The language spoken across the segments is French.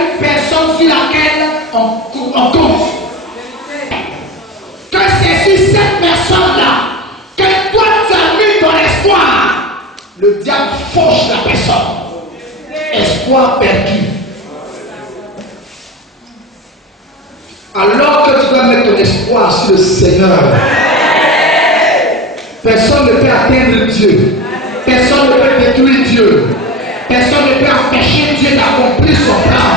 une personne sur laquelle on compte. Que c'est sur cette personne-là que toi tu as mis ton espoir. Le diable fauche la personne. Espoir perdu. Alors que tu dois mettre ton espoir sur le Seigneur, personne ne peut atteindre Dieu. Personne ne peut détruire Dieu. Personne ne peut empêcher Dieu d'accomplir son plan.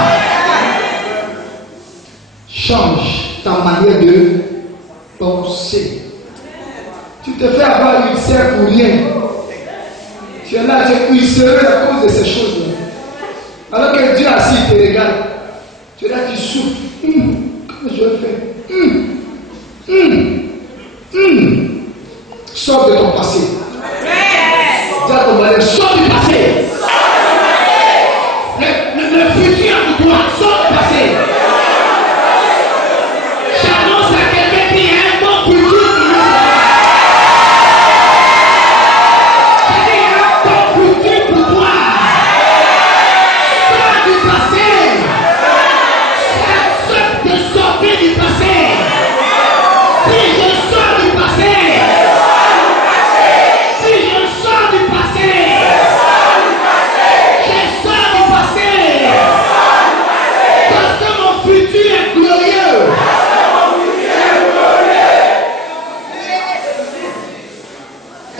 Change ta manière de penser. Tu te fais avoir une ulcère pour rien. Tu es là, tu es ulcéreux à cause de ces choses-là. Alors que Dieu assis te regarde. Tu es là, tu souffres. Comment je fais? Sors de ton passé. Dis à ton mari, sors du passé. Le futur pour toi, sors du passé. J'annonce à quelqu'un qui a un bon futur pour lui. J'ai dit, un bon futur pour toi. Sors du passé. Accepte de sortir du passé. Si je sors du passé. Si je sors du passé. Je sors du passé. Parce que mon futur est glorieux.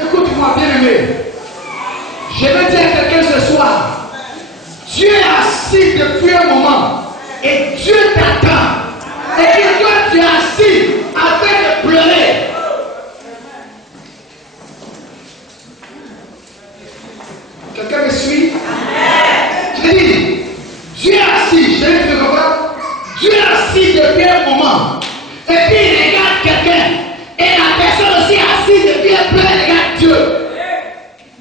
Écoute-moi, bien-aimé. Je vais dire à quelqu'un ce soir. Dieu est assis depuis un moment. Et Dieu t'attend. Et que toi tu es assis afin de pleurer. Quelqu'un me suit? Je dis, Dieu est assis. Je vais te comprendre. Dieu est assis depuis un moment. Et puis il regarde quelqu'un. Et la personne aussi est assise depuis un peu. Elle regarde Dieu.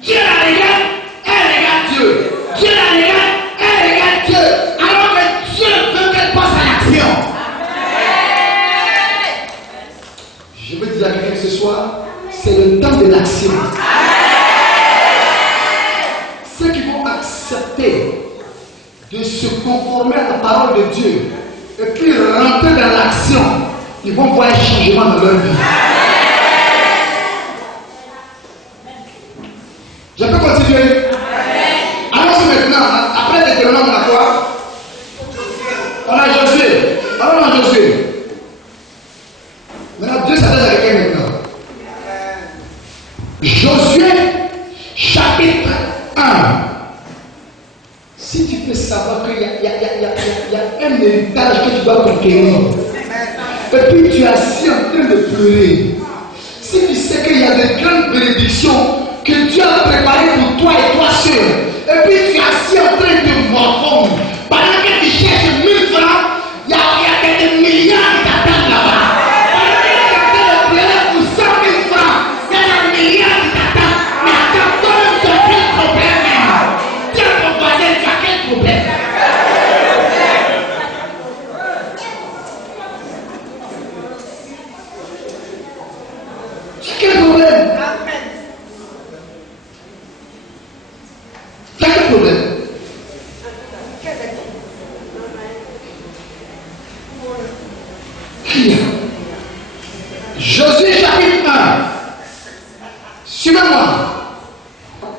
Dieu la regarde. Elle regarde Dieu. Dieu la regarde. Elle regarde Dieu. Alors que Dieu veut qu'elle passe à l'action. Je veux dire à quelqu'un ce soir, c'est le temps de l'action. Ceux qui vont accepter de se conformer à la parole de Dieu et puis rentrer dans l'action, ils vont voir un changement dans leur vie. Je peux continuer? Allons-y maintenant. Après les Deutéronome, on a quoi? On a Josué. Allons à Josué. Maintenant, Dieu s'adresse à quelqu'un maintenant. Josué, chapitre 1. Si tu peux savoir qu'il y a un héritage que tu dois conquérir, et puis tu es assis en train de pleurer, si tu sais qu'il y a de grandes bénédictions que Dieu a préparées pour toi et toi seul, et puis tu es assis en train de morfondre, pendant que tu cherches 1000 francs, il y a des milliards qui t'attendent là-bas. Pendant que tu es en train de pleurer pour 100 000 francs, il y a des milliards qui t'attendent. Mais attends, toi-même, tu as quel problème? Tiens, ton voisin, tu as quel problème? Tu as quel problème? Tu as quel problème? Josué chapitre 1. Suivez-moi.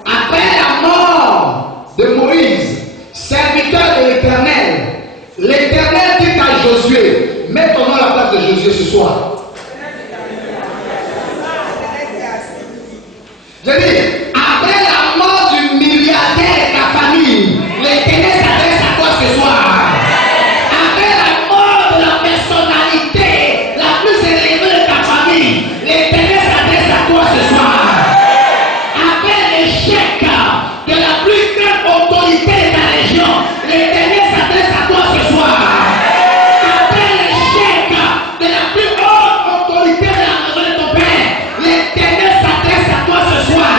Après la mort de Moïse, serviteur de l'Éternel, l'Éternel dit à Josué, mets ton nom à la place de Josué ce soir. Je dis, après la mort du milliardaire de ta famille, l'Éternel s'adresse à toi ce soir. Après la mort de la personnalité la plus élevée de ta famille, l'Éternel s'adresse à toi ce soir. Après l'échec de la plus grande autorité de ta région, l'Éternel s'adresse à toi ce soir. Après l'échec de la plus haute autorité de la maison de ton père, l'Éternel s'adresse à toi ce soir.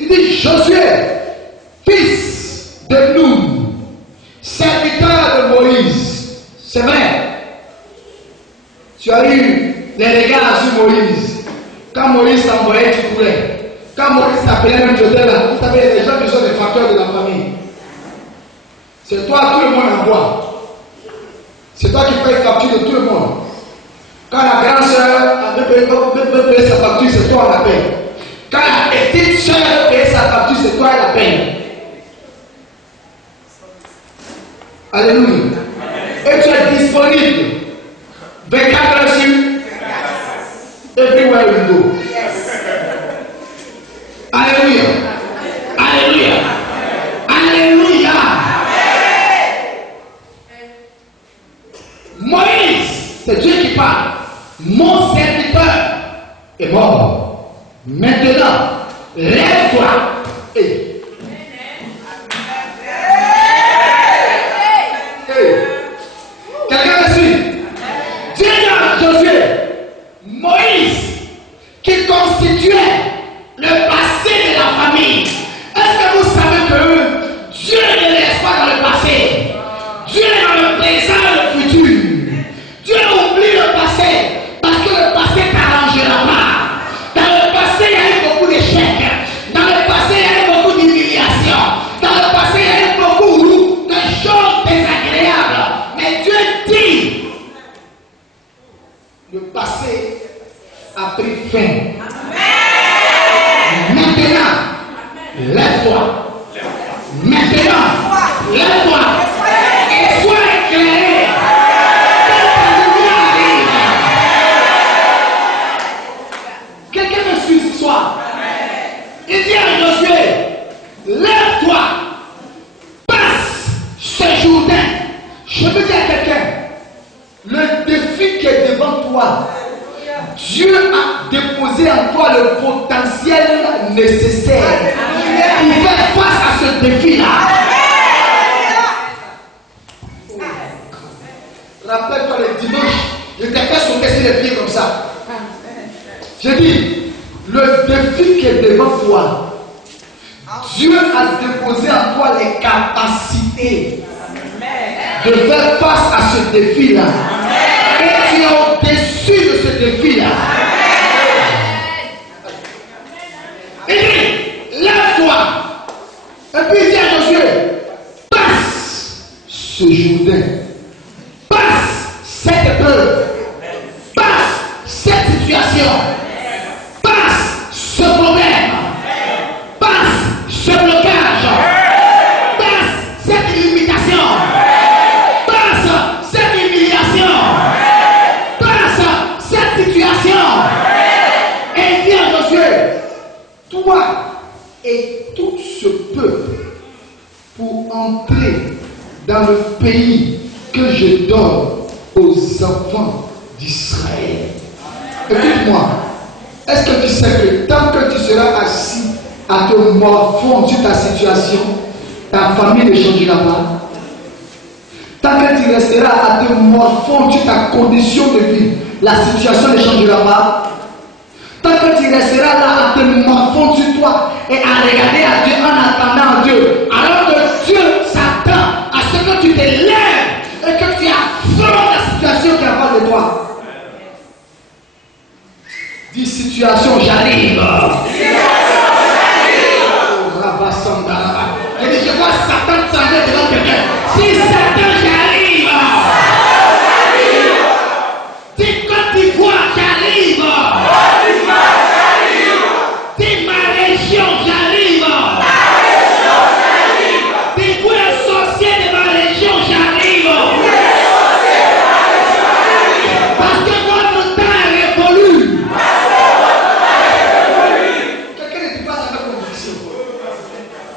Il dit, Josué, fils de Nun, serviteur de Moïse. C'est vrai. Tu as eu les regards sur Moïse. Quand Moïse t'envoyait, tu courais. Quand Maurice s'appelait même Joseph là, vous savez, les gens qui sont des facteurs de la famille. C'est toi, tout le monde envoie. C'est toi qui payes facture de tout le monde. Quand la grande soeur veut payer sa facture, c'est toi qui la paye. Quand la petite soeur veut payer sa facture, c'est toi qui la paye. Alléluia. Et tu es disponible 24 heures sur everywhere you go. Alléluia. Alléluia. Alléluia. Moïse, c'est Dieu qui parle. Mon serviteur est mort. Maintenant, lève-toi et quelqu'un me suit. Dieu dit à Josué, Moïse, qui constituait le passé de la famille. Est-ce que vous savez que Dieu ne laisse pas dans le passé? Dieu est dans le présent et le futur. Dieu oublie le passé parce que le passé t'arrangera pas. Dans le passé, il y a eu beaucoup d'échecs. Dans le passé, il y a eu beaucoup d'humiliations. Dans le passé, il y a eu beaucoup de choses désagréables. Mais Dieu dit, le passé a pris fin. Maintenant, lève-toi. Maintenant, lève-toi. Et sois éclairé. Quelqu'un me suit ce soir. Il dit à Josué, lève-toi. Passe ce Jourdain. Je veux dire à quelqu'un, le défi qui est devant toi, Dieu a déposé en toi le potentiel nécessaire pour faire face à ce défi-là. Rappelle-toi le dimanche, je t'ai fait sauter sur les pieds comme ça. J'ai dit, le défi qui est devant toi, Dieu a déposé en toi les capacités de faire face à ce défi-là. Et tu es au-dessus de ce défi-là. Il dit, lève-toi. Et puis il dit à Josué, passe ce Jourdain. Passe cette épreuve. Passe cette situation. Passe ce problème. Passe ce blocage. Passe cette limitation. Passe cette humiliation. Passe cette situation. Et dis à Josué, toi et tout ce peuple, pour entrer dans le pays que je donne aux enfants d'Israël. Écoute-moi, est-ce que tu sais que tant que tu seras assis à te morfondre sur ta situation, ta famille ne changera pas? Tant que tu resteras à te morfondre sur ta condition de vie, la situation ne changera pas. Tant que tu resteras là à te morfondre sur toi et à regarder à Dieu en attendant Dieu, alors que Dieu s'attend à ce que tu te lèves et que tu affrontes la situation qui est en face de toi. Dis situation, j'arrive. Je dis, je vois Satan s'enlever devant quelqu'un. Si Satan, j'arrive. Dis Côte d'Ivoire, j'arrive. Dis ma région, j'arrive. Dis vous les sorciers de ma région, j'arrive. Parce que votre temps est révolu. Quelqu'un ne dit pas ça avec conviction.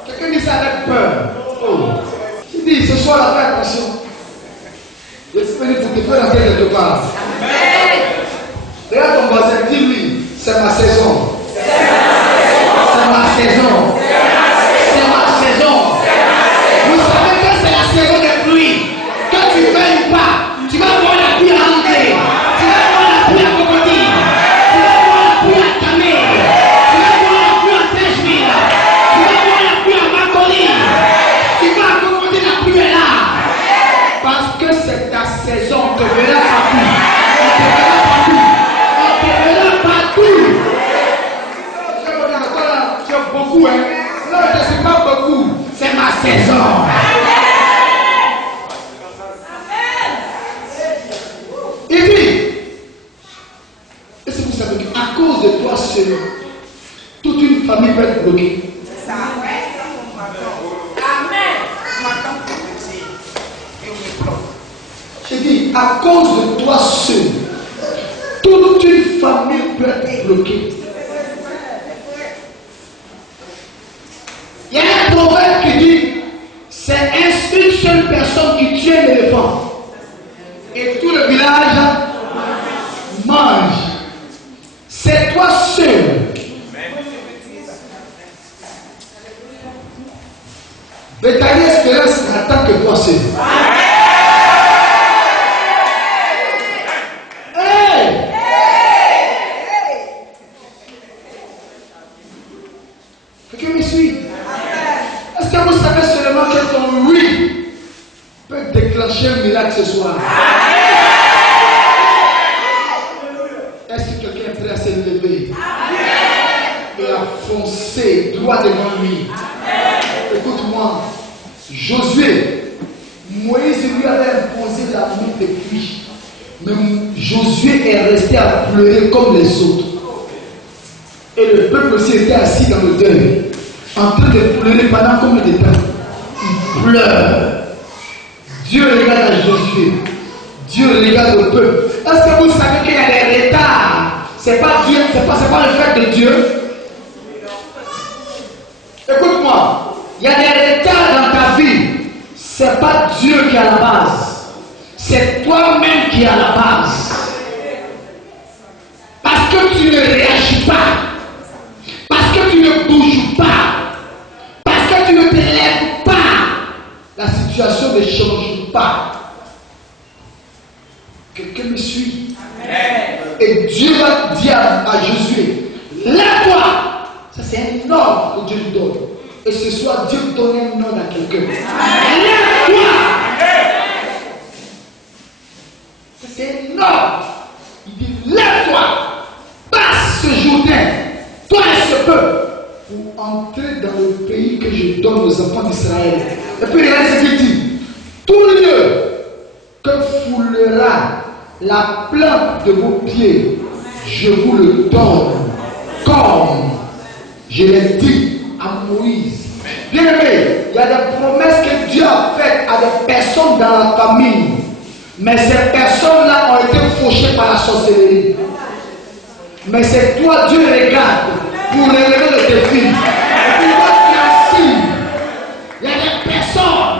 Quelqu'un dit ça avec peur. Oh. Je dis ce soir là, fais attention. L'esprit te fait rentrer quelque part. Regarde ton voisin, dis-lui, c'est ma saison. C'est ma saison. C'est ma saison. Vous savez que c'est la saison des pluies. Que tu veuilles ou pas, tu vas voir la pluie à André. Tu vas voir la pluie à Cocody. Tu vas voir la pluie à Camé. Tu vas voir la pluie à Tejville. Tu vas voir la pluie à Makoni. Tu vas à Cocody, la pluie est là. Parce que c'est ta saison, on te verra partout. On te verra partout. On te verra partout. toi seul, toute une famille peut être bloquée. J'ai dit, à cause de toi seul, toute une famille peut être bloquée. Il y a un proverbe qui dit, c'est une seule personne qui tue l'éléphant. Et tout le village mange. C'est toi seul. Béthanie Espérance n'attend que toi seul. Quelqu'un me suit? Est-ce que vous savez seulement que ton oui peut déclencher un miracle ce soir? Est-ce que quelqu'un est prêt à se lever et à foncer droit devant lui? Écoute-moi, Josué, Moïse lui avait imposé la main de pluie, mais Josué est resté à pleurer comme les autres. Et le peuple aussi était assis dans le deuil, en train de pleurer pendant combien de temps? Il pleure. Dieu regarde à Josué. Dieu regarde le peuple. Est-ce que vous savez qu'il y a des retards? C'est pas Dieu, c'est pas le fait de Dieu. Écoute-moi, il y a des retards dans ta vie. C'est pas Dieu qui est à la base. C'est toi-même qui est à la base. Parce que tu ne réagis pas. Parce que tu ne bouges pas. Parce que tu ne te lèves pas. La situation ne change pas. Quelqu'un me suit? Et Dieu va dire à Josué, lève-toi. Ça c'est un ordre que Dieu lui donne. Et ce soir, Dieu donne un ordre à quelqu'un. Lève-toi. Ça c'est un ordre. Il dit, lève-toi. Passe ce Jourdain, toi et ce peuple, pour entrer dans le pays que je donne aux enfants d'Israël. Et puis il reste ce qu'il dit, tout lieu que foulera la plante de vos pieds, je vous le donne, comme je l'ai dit à Moïse. Bien aimé, il y a des promesses que Dieu a faites à des personnes dans la famille, mais ces personnes-là ont été fauchées par la sorcellerie. Mais c'est toi, Dieu regarde pour relever le défi. Et puis toi qui assis, il y a des personnes,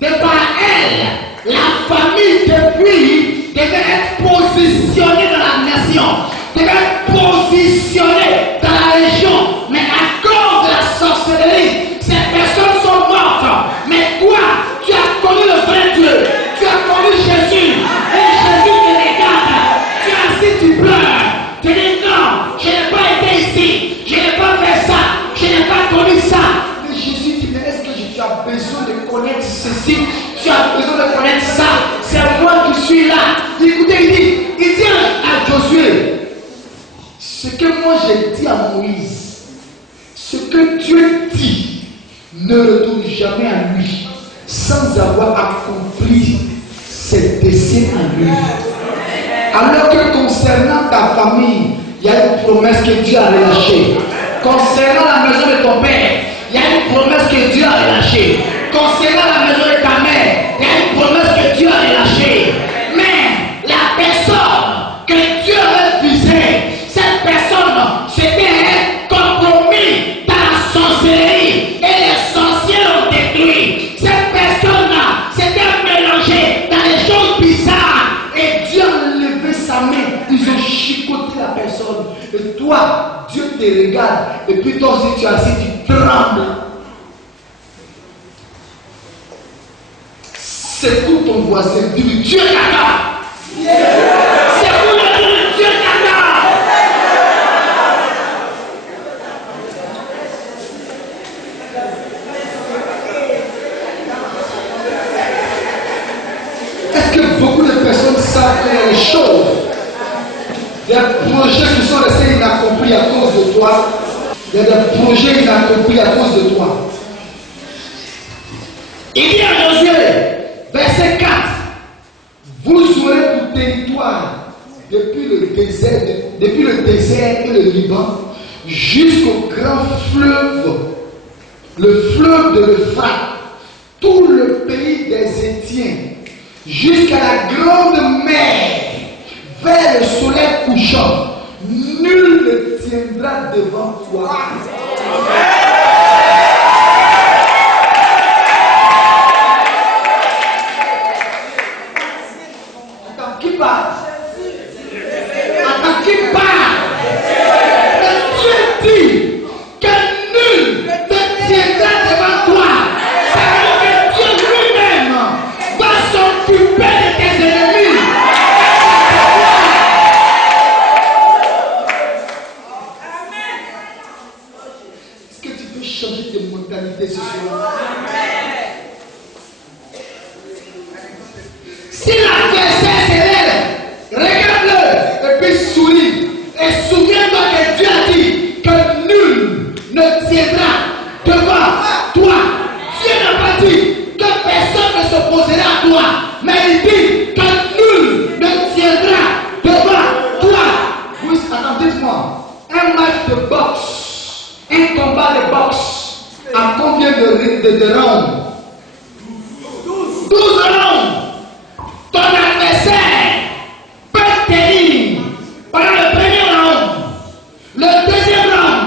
de par elles, la famille depuis devait être positionnée dans la nation, devait être positionnée dans la région. Mais à cause de la sorcellerie, ces personnes sont mortes. Mais toi, tu as connu le vrai Dieu, tu as connu Jésus, et Jésus te regarde. Tu es assis, tu pleures. Tu dis non, je n'ai pas été ici, je n'ai pas fait ça, je n'ai pas connu ça. Mais Jésus dit, mais est-ce que tu as besoin de connaître ceci, tu as besoin de connaître ça, c'est moi qui suis là. Écoutez, il dit à Josué, ce que moi j'ai dit à Moïse, ce que Dieu dit, ne retourne jamais à lui sans avoir accompli ses desseins à lui. Alors que concernant ta famille, il y a une promesse que Dieu a relâchée. Concernant la maison de ton père, il y a une promesse que Dieu a relâchée. Concernant la maison de ta mère, il y a une promesse que Dieu a relâchée. Mais la personne que Dieu avait visée, cette personne, c'était un compromis dans la sorcellerie. Et les sorciers l'ont détruit. Cette personne-là, c'était mélangé dans les choses bizarres. Et Dieu a levé sa main. Ils ont chicoté la personne. Et toi, Dieu te regarde. Et puis toi aussi, tu es assis, tu trembles. C'est pour ton voisin. Dis-lui, Dieu t'attend. C'est pour le dire, Dieu t'attend. Est-ce que beaucoup de personnes savent qu'il y a des choses, des projets qui sont restés inaccomplis à cause de toi? Il y a des projets inaccomplis à cause de toi. Il dit à Josué, verset 4, vous aurez pour territoire depuis le désert et le Liban, jusqu'au grand fleuve, le fleuve de l'Euphrate, tout le pays des Étiens, jusqu'à la grande mer, vers le soleil couchant, nul ne tiendra devant toi. Attends, qui parle? Attends, qui parle? Dieu dit que nul ne tiendra devant toi. Ça veut dire que Dieu lui-même va s'occuper de tes ennemis. Est-ce que tu peux changer de mentalité ce soir? Si l'adversaire se lève, regarde-le et puis souris. Et souviens-toi que Dieu a dit que nul ne tiendra devant toi. Dieu n'a pas dit que personne ne s'opposera à toi, mais il dit que nul ne tiendra devant toi. Oui, attends, dites-moi, un match de boxe, un combat de boxe, à combien de rounds? 12 rounds. Ton adversaire peut tenir pendant le premier round, le deuxième round,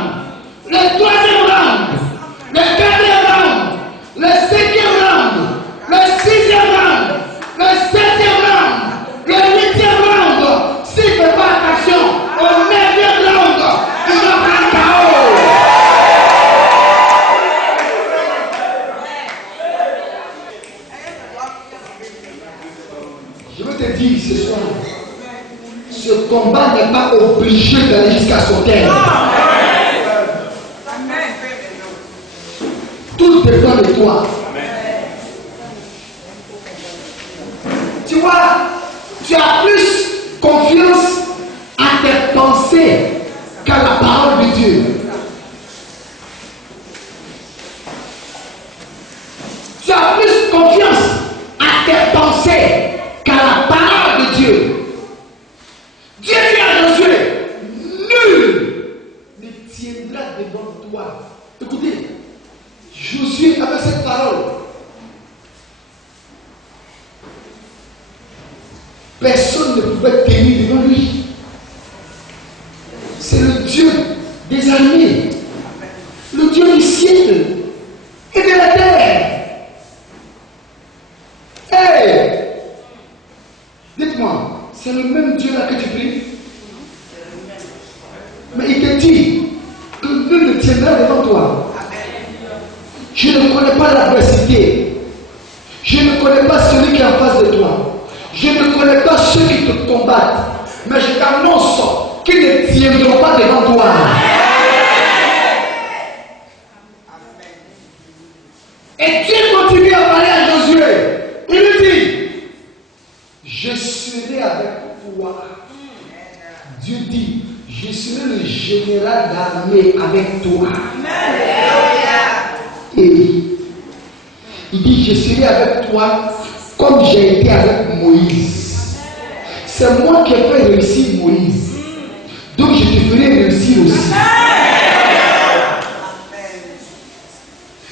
le troisième round, le quatrième round, le cinquième round, le sixième round, le septième round, le huitième round. S'il ne fait pas attention, au neuvième round, il va prendre KO. Je veux te dire ce soir, ce combat n'est pas obligé d'aller jusqu'à son terme. Tout dépend de toi. Tu vois, tu as plus confiance à tes pensées qu'à la parole de Dieu. Tu as plus confiance à tes pensées qu'à la parole de Dieu. Dieu dit à Josué, nul ne tiendra devant toi. Écoutez, Josué avait cette parole. Personne ne pouvait tenir devant lui. C'est le Dieu des armées, le Dieu du ciel et de la terre. Hey! Dites-moi, c'est le même Dieu là que tu pries? Mais il te dit que nul ne tiendra devant toi. Je ne connais pas l'adversité. Je ne connais pas celui qui est en face de toi. Je ne connais pas ceux qui te combattent. Mais je t'annonce qu'ils ne tiendront pas devant toi. Et Dieu continue à parler à Josué. Il lui dit, je serai avec toi. Dieu dit, je serai le général d'armée avec toi. Et il dit, je serai avec toi comme j'ai été avec Moïse. C'est moi qui ai fait réussir Moïse. Donc je te ferai réussir aussi.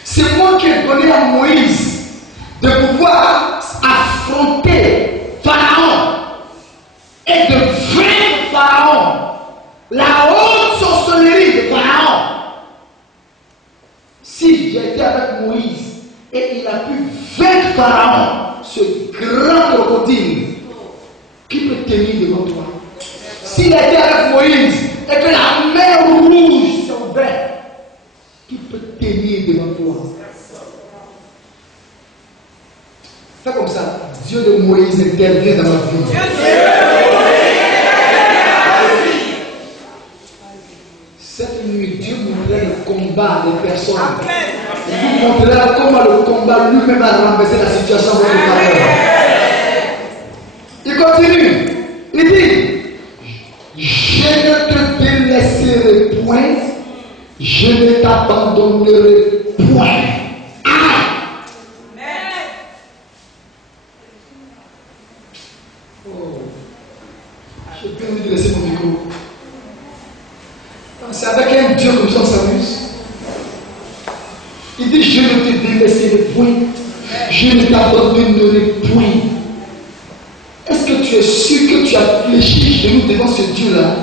C'est moi qui ai donné à Moïse de pouvoir affronter Pharaon et de vaincre Pharaon, la haute sorcellerie de Pharaon. Si j'ai été avec Moïse et il a pu vaincre Pharaon, ce grand crocodile, qui peut tenir devant toi? S'il a été avec Moïse et que la mer rouge s'est ouverte, qui peut tenir devant toi? Fais comme ça. Dieu de Moïse intervient dans ma vie. Cette nuit, Dieu montrait le combat des personnes. Il vous montrera comment le combat lui-même a renversé la situation de votre faveur. Il continue. Il dit, je ne te délaisserai point, je ne t'abandonnerai point. Je C'est avec un Dieu que l'on s'amuse. Il dit, je ne te délaisserai point. Je ne t'abandonnerai point. Est-ce que tu es sûr que tu as fléchi genou devant ce Dieu-là?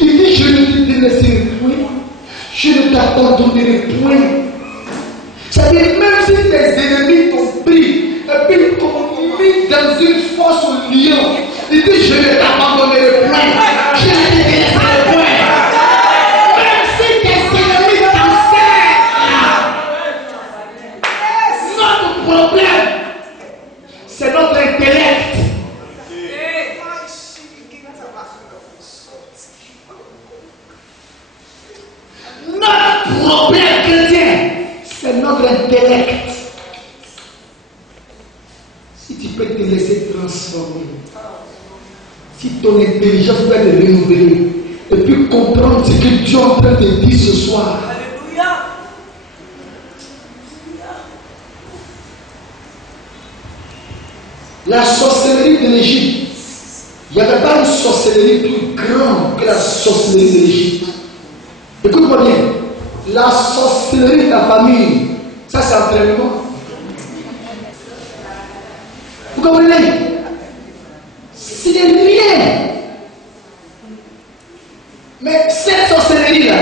Il dit, je ne te délaisserai point. Je ne t'abandonnerai point. C'est-à-dire, même si tes ennemis t'ont pris, et puis t'ont mis dans une fosse au lion, il dit, je ne t'abandonnerai point. Je ne te délaisserai point. Même si tes ennemis t'enseignent, notre problème, c'est notre intellect. Notre problème chrétien, c'est notre intellect. Si tu peux te laisser transformer, si ton intelligence peut être renouvelée, et puis comprendre ce que Dieu est en train de dire ce soir. Alléluia. La sorcellerie de l'Égypte, il n'y avait pas une sorcellerie plus grande que la sorcellerie de l'Égypte. Écoute-moi bien, la sorcellerie de la famille, ça c'est entraînement. Vous comprenez? C'est rien. Mais cette sorcellerie-là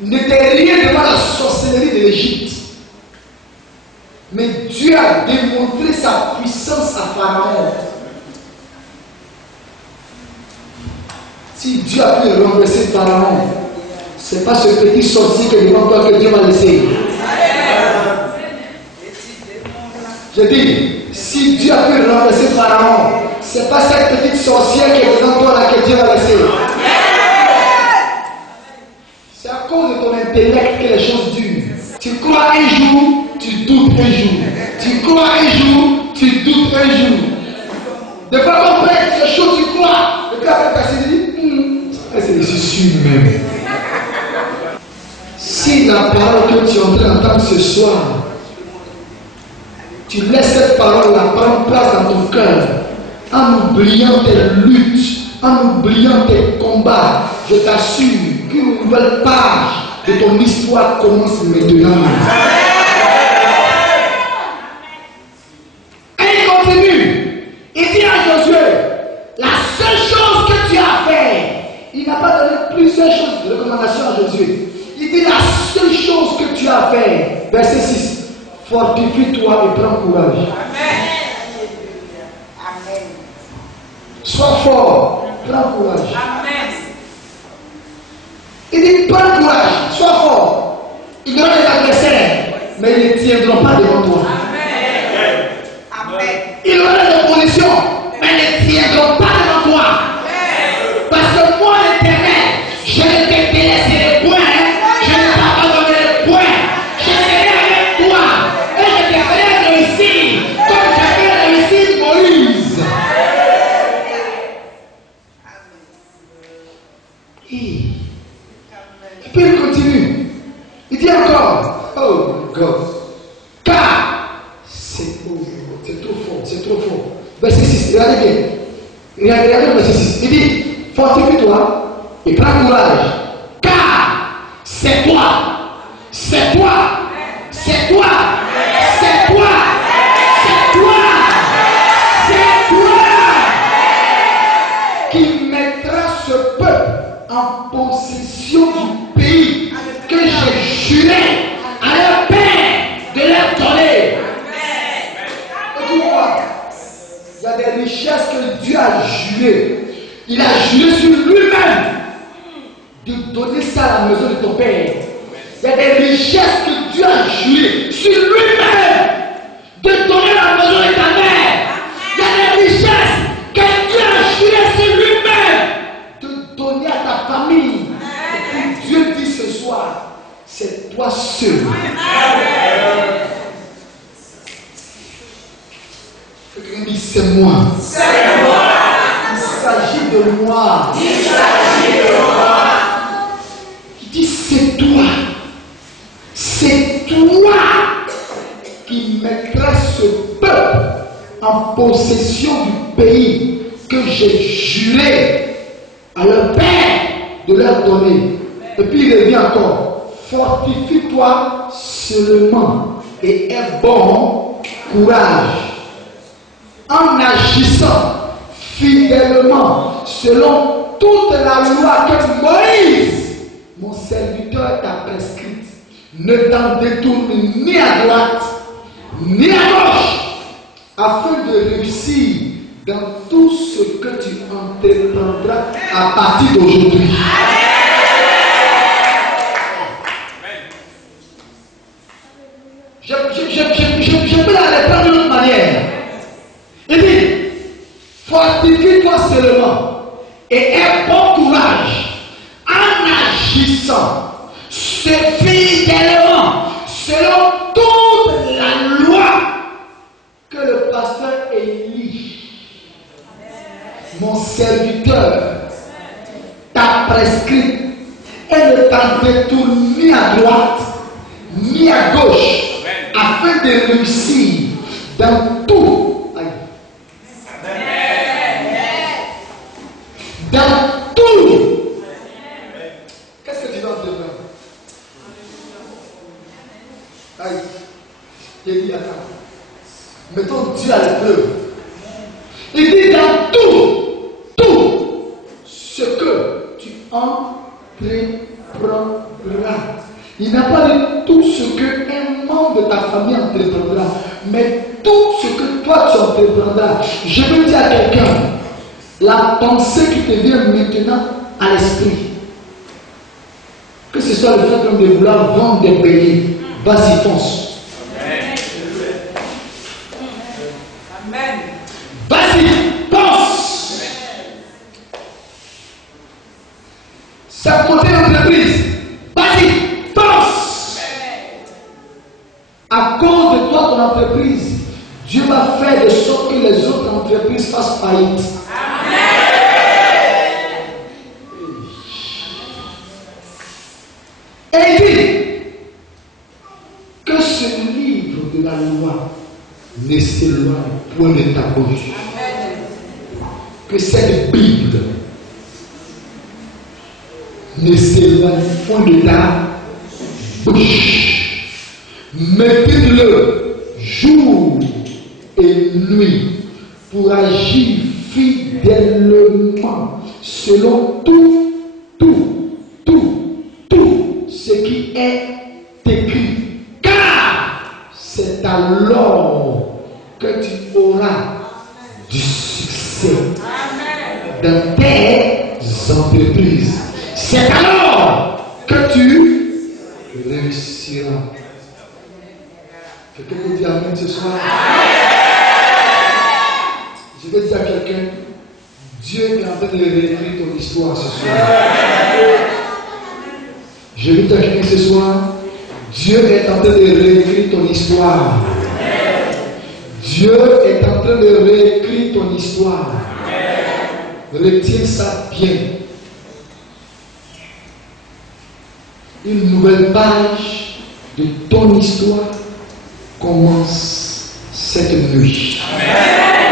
n'était rien devant la sorcellerie de l'Égypte. Mais Dieu a démontré sa puissance à Pharaon. Si Dieu a pu renverser Pharaon, ce n'est pas ce petit sorcier qui est devant toi que Dieu m'a laissé. Je dis, si Dieu a pu renverser Pharaon, ce n'est pas cette petite sorcière qui est devant toi là que Dieu m'a laissé. C'est à cause de ton intellect que les choses durent. Tu crois un jour, tu doutes un jour. Tu crois un jour, tu doutes un jour. De pas comprendre ces choses, tu crois. Et puis après, tu dis, c'est sûr même. Si la parole que tu es en train d'entendre ce soir, tu laisses cette parole-là prendre place dans ton cœur, en oubliant tes luttes, en oubliant tes combats, je t'assure qu'une nouvelle page de ton histoire commence maintenant. Et il continue. Il dit à Josué, la seule chose que tu as fait, il n'a pas donné plusieurs choses de recommandation à Josué. Il dit la seule chose que tu as fait, verset 6, fortifie-toi et prends courage. Amen. Amen. Sois fort, prends courage. Amen. Il dit prends courage, sois fort. Il y aura des adversaires, mais ils ne tiendront pas devant toi. Amen. Amen. Il y aura des oppositions, mais ils ne tiendront pas devant toi. Amen. Parce que moi, l'Éternel, je ne te délaisserai point. Je ne t'abandonnerai point. Je serai avec toi. Et je te ferai réussir comme j'avais réussi Moïse. Et puis il continue. Il dit encore, oh God, car c'est trop fort, c'est trop fort. Verset 6, regardez bien. Regardez le verset 6. Il dit, fortifie-toi et prends courage. Car c'est toi, c'est toi, c'est toi, c'est toi, c'est toi, c'est toi qui mettra ce peuple en possession du pays que j'ai juré à leur père de leur donner. Écoute-moi, il y a des richesses que Dieu a juré. Il a juré sur lui-même de donner ça à la maison de ton père. Il y a des richesses que Dieu a juré sur lui-même de donner à la maison de ta mère. Il y a des richesses que Dieu a juré sur lui-même de donner à ta famille. Et puis Dieu dit ce soir, c'est toi seul. Quelqu'un dit c'est moi. C'est moi. Il s'agit de moi. Il s'agit de moi. Il dit c'est toi. C'est toi qui mettras ce peuple en possession du pays que j'ai juré à leur de leur donner. Et puis il revient encore. Fortifie-toi seulement et aie bon courage en agissant fidèlement selon toute la loi que Moïse, mon serviteur, t'a prescrite. Ne t'en détourne ni à droite ni à gauche, afin de réussir dans tout ce que tu entreprendras à partir d'aujourd'hui. Je peux la prendre d'une autre manière. Il dit, fortifie-toi seulement et aie bon courage en agissant fidèlement selon toute la loi que le pasteur Élie, mon serviteur, t'a prescrit, et ne t'en détourne ni à droite ni à gauche, afin de réussir dans tout. Dans tout. Qu'est-ce que tu vas entreprendre? Aïe. Il dit, attends. Mettons Dieu à l'épreuve. Il dit dans tout ce que tu entreprendras. Il n'a pas dit tout ce qu'un membre de ta famille entreprendra, mais tout ce que toi tu entreprendras. Je veux dire à quelqu'un, la pensée qui te vient maintenant à l'esprit, que ce soit le fait de vouloir vendre des beignets, vas-y, fonce. Amen. Vas-y, pense. Ça côté l'entreprise, vas-y, pense. À cause de toi, ton entreprise, Dieu va faire de sorte que les autres entreprises fassent faillite. Et il dit que ce livre de la loi ne s'éloigne point de ta bouche. Que cette Bible ne s'éloigne point de ta bouche. Médite-le jour et nuit pour agir fidèlement selon tout ce qui est écrit, car c'est alors que tu auras du succès dans tes entreprises. C'est alors que tu réussiras. Quelqu'un peut dire amen ce soir? Je vais dire à quelqu'un, Dieu est en train de réécrire ton histoire ce soir. Je vais dire à quelqu'un ce soir, Dieu est en train de réécrire ton histoire. Dieu est en train de réécrire ton histoire. Retiens ça bien. Une nouvelle page de ton histoire commence cette nuit. Amen.